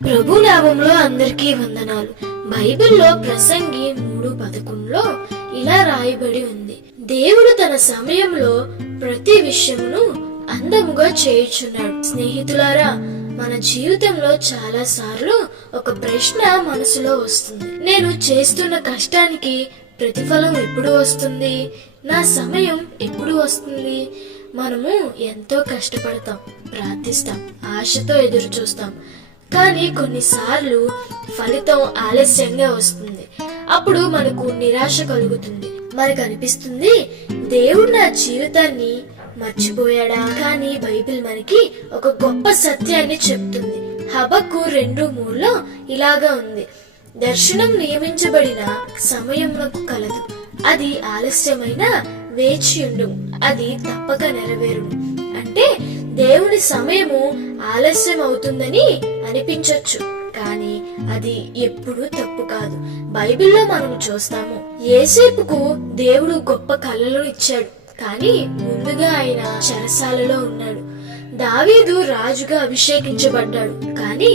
ప్రభు నామంలో అందరికీ వందనాలు. బైబిల్లో ప్రసంగి 3:11లో ఇలా రాయబడి ఉంది, దేవుడు తన సమయంలో ప్రతి విషయమును అందముగా చేయుచున్నాడు. స్నేహితులారా, మన జీవితంలో చాలా సార్లు ఒక ప్రశ్న మనసులో వస్తుంది. నేను చేస్తున్న కష్టానికి ప్రతిఫలం ఎప్పుడు వస్తుంది? నా సమయం ఎప్పుడు వస్తుంది? మనము ఎంతో కష్టపడతాం, ప్రార్థిస్తాం, ఆశతో ఎదురు చూస్తాం. కానీ కొన్నిసార్లు ఫలితం ఆలస్యంగా వస్తుంది. అప్పుడు మనకు నిరాశ కలుగుతుంది. మనకు అనిపిస్తుంది, దేవుడు నా జీవితాన్ని మర్చిపోయాడా? కానీ బైబిల్ మనకి ఒక గొప్ప సత్యాన్ని చెప్తుంది. హబక్కు 2:3లో ఇలాగా ఉంది, దర్శనం నియమించబడిన సమయమునకు కలదు, అది ఆలస్యమైన వేచియుండు, అది తప్పక నెరవేరును. అంటే దేవుని సమయము ఆలస్యం అవుతుందని అనిపించొచ్చు, కానీ అది ఎప్పుడూ తప్పు కాదు. బైబిల్లో మనం చూస్తాము, యోసేపుకు దేవుడు గొప్ప కళలను ఇచ్చాడు, కానీ ముందుగా ఆయన చెరసాలలో ఉన్నాడు. దావీదు రాజుగా అభిషేకించబడ్డాడు, కానీ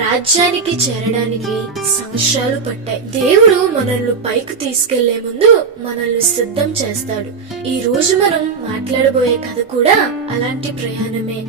రాజ్యానికి చేరడానికి సంవత్సరాలు పట్టాయి. దేవుడు మనల్ని పైకి తీసుకెళ్లే ముందు మనల్ని సిద్ధం చేస్తాడు. ఈ రోజు మనం మాట్లాడబోయే కథ కూడా అలాంటి ప్రయాణమే.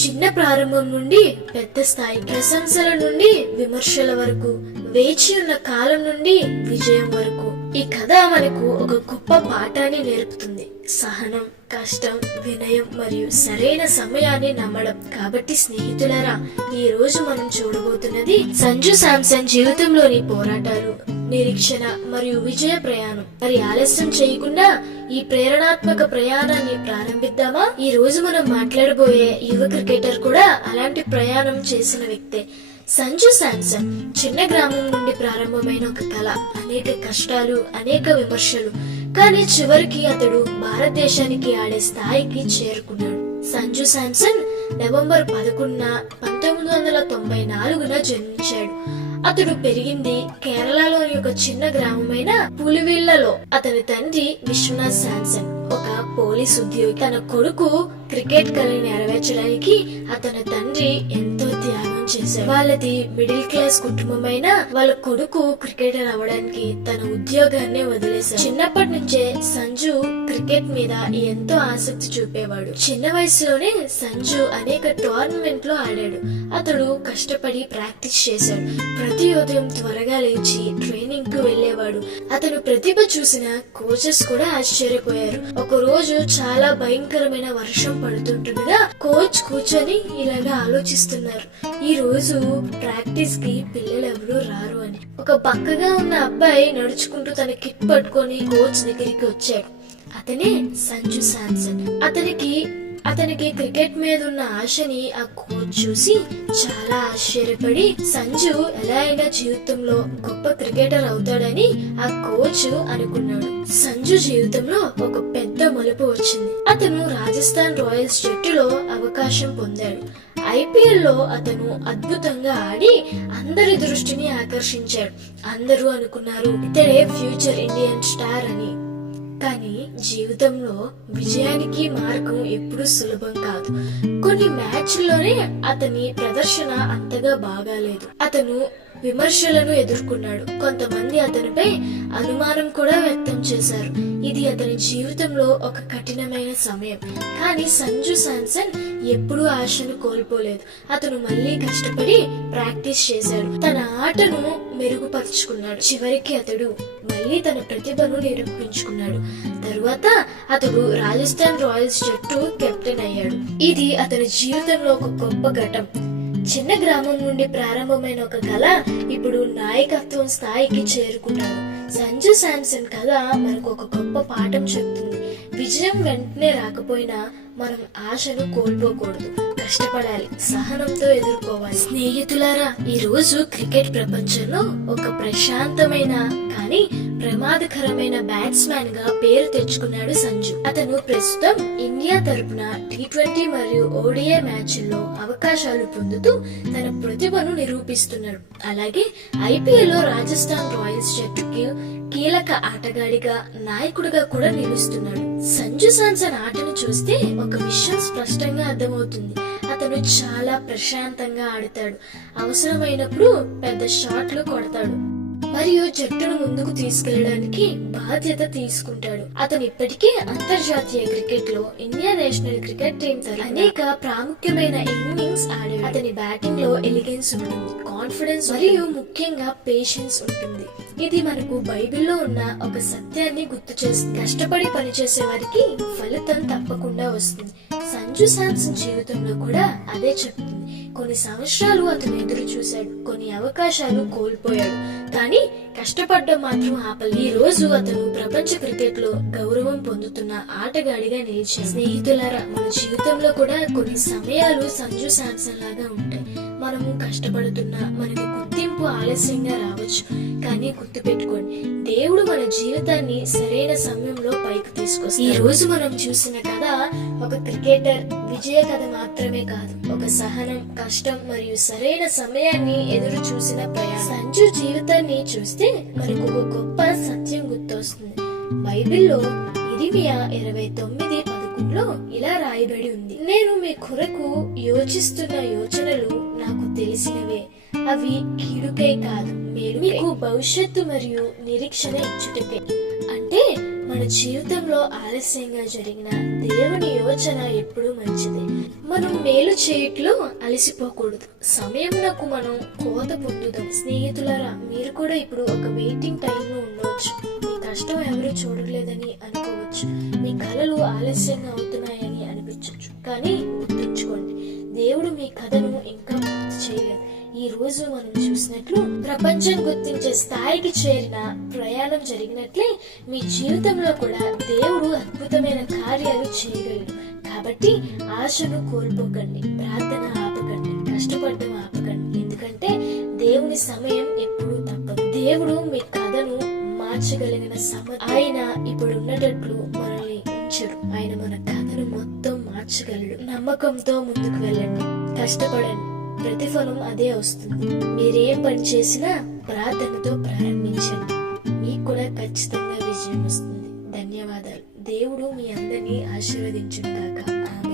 చిన్న ప్రారంభం నుండి పెద్ద స్థాయి, ప్రశంసల నుండి విమర్శల వరకు, వేచి ఉన్న కాలం నుండి విజయం వరకు ఈ కథ మనకు ఒక గొప్ప పాఠాన్ని నేర్పుతుంది. సహనం, కష్టం, వినయం మరియు సరైన సమయాన్ని నమ్మడం. కాబట్టి స్నేహితులారా, ఈ రోజు మనం చూడబోతున్నది సంజు శాంసన్ జీవితంలోని పోరాటాలు, నిరీక్షణ మరియు విజయ ప్రయాణం. మరి ఆలస్యం చేయకుండా ఈ ప్రేరణాత్మక ప్రయాణాన్ని ప్రారంభిద్దామా? ఈ రోజు మనం మాట్లాడబోయే యువ క్రికెటర్ కూడా అలాంటి ప్రయాణం చేసిన వ్యక్తే. సంజు శాంసన్ చిన్న గ్రామం నుండి ప్రారంభమైన ఒక కళ, అనేక కష్టాలు, అనేక విమర్శలు, కానీ చివరికి అతడు భారతదేశానికి ఆడే స్థాయికి చేరుకున్నాడు. సంజు శాంసన్ నవంబర్ 11, 1994 జన్మించాడు. అతడు పెరిగింది కేరళలోని ఒక చిన్న గ్రామమైన పులివిల్లలో. అతని తండ్రి విశ్వనాథ్ శాంసన్ ఒక పోలీస్ ఉద్యోగి. తన కొడుకు క్రికెట్ కళని నెరవేర్చడానికి అతని తండ్రి ఎంతో త్యాగం చేశాడు. వాళ్ళది మిడిల్ క్లాస్ కుటుంబమైన వాళ్ళ కొడుకు క్రికెటర్ అవ్వడానికి తన ఉద్యోగాన్ని వదిలేశాడు. చిన్నప్పటి నుంచే సంజు క్రికెట్ మీద ఎంతో ఆసక్తి చూపేవాడు. చిన్న వయసులోనే సంజు అనేక టోర్నమెంట్ లో ఆడాడు. అతడు కష్టపడి ప్రాక్టీస్ చేశాడు. ప్రతి ఉదయం త్వరగా లేచి ట్రైనింగ్ కు వెళ్లేవాడు. అతను ప్రతిభ చూసిన కోచెస్ కూడా ఆశ్చర్యపోయారు. ఒక రోజు చాలా భయంకరమైన వర్షం పడుతుండగా కోచ్ కూర్చొని ఇలాగా ఆలోచిస్తున్నారు, ఈ రోజు ప్రాక్టీస్ కి పిల్లలెవరూ రారు అని. ఒక పక్కగా ఉన్న అబ్బాయి నడుచుకుంటూ తన కిట్ పట్టుకొని కోచ్ దగ్గరికి వచ్చాడు. అతనే సంజు శాంసన్. అతనికి క్రికెట్ మీద ఉన్న ఆశని ఆ కోచ్ చూసి చాలా ఆశ్చర్యపడి, సంజు ఎలా అయినా జీవితంలో గొప్ప క్రికెటర్ అవుతాడని ఆ కోచ్ అనుకున్నాడు. సంజు జీవితంలో ఒక పెద్ద మలుపు వచ్చింది. అతను రాజస్థాన్ రాయల్స్ జట్టులో అవకాశం పొందాడు. IPL లో అతను అద్భుతంగా ఆడి అందరి దృష్టిని ఆకర్షించాడు. అందరూ అనుకున్నారు, ఇతడే ఫ్యూచర్ ఇండియన్ స్టార్ అని. కానీ జీవితంలో విజయానికి మార్గం ఎప్పుడూ సులభం కాదు. కొన్ని మ్యాచ్ల్లోనే అతని ప్రదర్శన అంతగా బాగాలేదు. అతను విమర్శలను ఎదుర్కొన్నాడు. కొంతమంది అతనిపై అనుమానం కూడా వ్యక్తం చేశారు. ఇది అతని జీవితంలో ఒక కఠినమైన సమయం. కానీ సంజు శాంసన్ ఎప్పుడూ ఆశను కోల్పోలేదు. అతను మళ్ళీ కష్టపడి ప్రాక్టీస్ చేశాడు. తన ఆటను మెరుగుపరుచుకున్నాడు. చివరికి అతడు మళ్ళీ తన ప్రతిభను నిరూపించుకున్నాడు. తరువాత అతడు రాజస్థాన్ రాయల్స్ జట్టు కెప్టెన్ అయ్యాడు. ఇది అతని జీవితంలో ఒక గొప్ప ఘట్టం. చిన్న గ్రామం నుండి ప్రారంభమైన ఒక కళ ఇప్పుడు నాయకత్వం స్థాయికి చేరుకున్నాడు. సంజు శాంసన్ కథ మనకు ఒక గొప్ప పాఠం చెప్తుంది. విజయం వెంటనే రాకపోయినా మనం ఆశను కోల్పోకూడదు. కష్టపడాలి, సహనంతో ఎదుర్కోవాలి. స్నేహితులారా, ఈ రోజు క్రికెట్ ప్రపంచంలో ఒక ప్రశాంతమైన కానీ ప్రమాదకరమైన బ్యాట్స్మెన్ గా పేరు తెచ్చుకున్నాడు సంజు. అతను ప్రస్తుతం ఇండియా తరపున T20 మరియు ODI మ్యాచ్ల్లో అవకాశాలు పొందుతూ తన ప్రతిభను నిరూపిస్తున్నాడు. అలాగే IPL లో రాజస్థాన్ రాయల్స్ జట్టుకి కీలక ఆటగాడిగా నాయకుడిగా కూడా నిలుస్తున్నాడు. సంజు శాంసన్ ఆటను చూస్తే ఒక విషయం స్పష్టంగా అర్థమవుతుంది. అతను చాలా ప్రశాంతంగా ఆడతాడు, అవసరమైనప్పుడు పెద్ద షాట్లు కొడతాడు మరియు జట్టును ముందుకు తీసుకెళ్లడానికి బాధ్యత తీసుకుంటాడు. అతను ఇప్పటికే అంతర్జాతీయ క్రికెట్ లో ఇండియా నేషనల్ క్రికెట్ టీం తరఫున అనేక ప్రాముఖ్యమైన ఇన్నింగ్స్ ఆడాడు. అతని బ్యాటింగ్ లో ఎలిగెన్స్ ఉంటుంది, కాన్ఫిడెన్స్ మరియు ముఖ్యంగా పేషెన్స్ ఉంటుంది. ఇది మనకు బైబిల్లో ఉన్న ఒక సత్యాన్ని గుర్తు చేస్తుంది. కష్టపడి పనిచేసే వారికి ఫలితం తప్పకుండా వస్తుంది. సంజు శాంసన్ జీవితంలో కూడా అదే చెప్తుంది. కొన్ని సంవత్సరాలు అతను ఎదురు చూశాడు, కొన్ని అవకాశాలు కోల్పోయాడు, కానీ కష్టపడ్డం మాత్రం ఆపలేదు. ఈ రోజు అతను ప్రపంచ క్రికెట్ లో గౌరవం పొందుతున్న ఆటగాడిగా నిలిచాడు. స్నేహితులారా, మన జీవితంలో కూడా కొన్ని సమయాలు సంజు శాంసన్ లాగా ఉంటాయి. మనము కష్టపడుతున్నా మనకి గుర్తింపు ఆలస్యంగా రావచ్చు, కానీ గుర్తుపెట్టుకోండి, దేవుడు మన జీవితాన్ని సరైన సమయంలో పైకి తీసుకొస్తాడు. ఈ రోజు మనం చూసిన కథ ఒక క్రికెటర్ విజయ కథ మాత్రమే కాదు, ఒక సహనం, కష్టం మరియు సరైన సమయాన్ని ఎదురు చూసిన ప్రయాణం. సంజు జీవితాన్ని చూస్తే మనకు ఒక గొప్ప సత్యం గుర్తొస్తుంది. బైబిల్లో ఇరిమియా 29:11 ఇలా రాయబడి ఉంది, నేను మీ కొరకు యోచిస్తున్న యోచనలు నాకు తెలిసినవే, అవి కీడుకై కాదు మేలు, మీకు భవిష్యత్తు మరియు నిరీక్షణ ఇచ్చుటకే. అంటే మన జీవితంలో ఆలస్యంగా జరిగిన దేవుని యోచన ఎప్పుడూ మంచిదే. మనం మేలు చేయట్లో అలసిపోకూడదు. సమయంలో మనం కోత పొందుదాం. స్నేహితులారా, మీరు కూడా ఇప్పుడు ఒక వెయిటింగ్ టైం లో ఉండవచ్చు. మీ కష్టం ఎవరు చూడలేదని అనుకోవచ్చు, మీ కలలు ఆలస్యంగా అవుతున్నాయని అనిపించవచ్చు, కానీ గుర్తుంచుకోండి, దేవుడు మీ కథను ఇంకా పూర్తి చేయలేదు. ఈ రోజు మనం చూసినట్లు ప్రపంచం గుర్తించే స్థాయికి చేరిన ప్రయాణం జరిగినట్లే మీ జీవితంలో కూడా దేవుడు అద్భుతమైన కార్యాలు చేయగలడు. కాబట్టి ఆశను కోల్పోకండి, ప్రార్థన ఆపకండి, కష్టపడడం ఆపకండి, ఎందుకంటే దేవుని సమయం ఎప్పుడూ తప్పదు. దేవుడు మీ కథను మార్చగలిగిన ఆయన ఇప్పుడు ఉన్నట్లు మనల్ని ఉంచడు. ఆయన మన కథను మొత్తం మార్చగలడు. నమ్మకంతో ముందుకు వెళ్ళండి, కష్టపడండి, ప్రతిఫలం అదే వస్తుంది. మీరేం పని చేసినా ప్రార్థనతో ప్రారంభించండి, మీకు కూడా ఖచ్చితంగా విజయం వస్తుంది. ధన్యవాదాలు. దేవుడు మీ అందరినీ ఆశీర్వదించును గాక. ఆమేన్.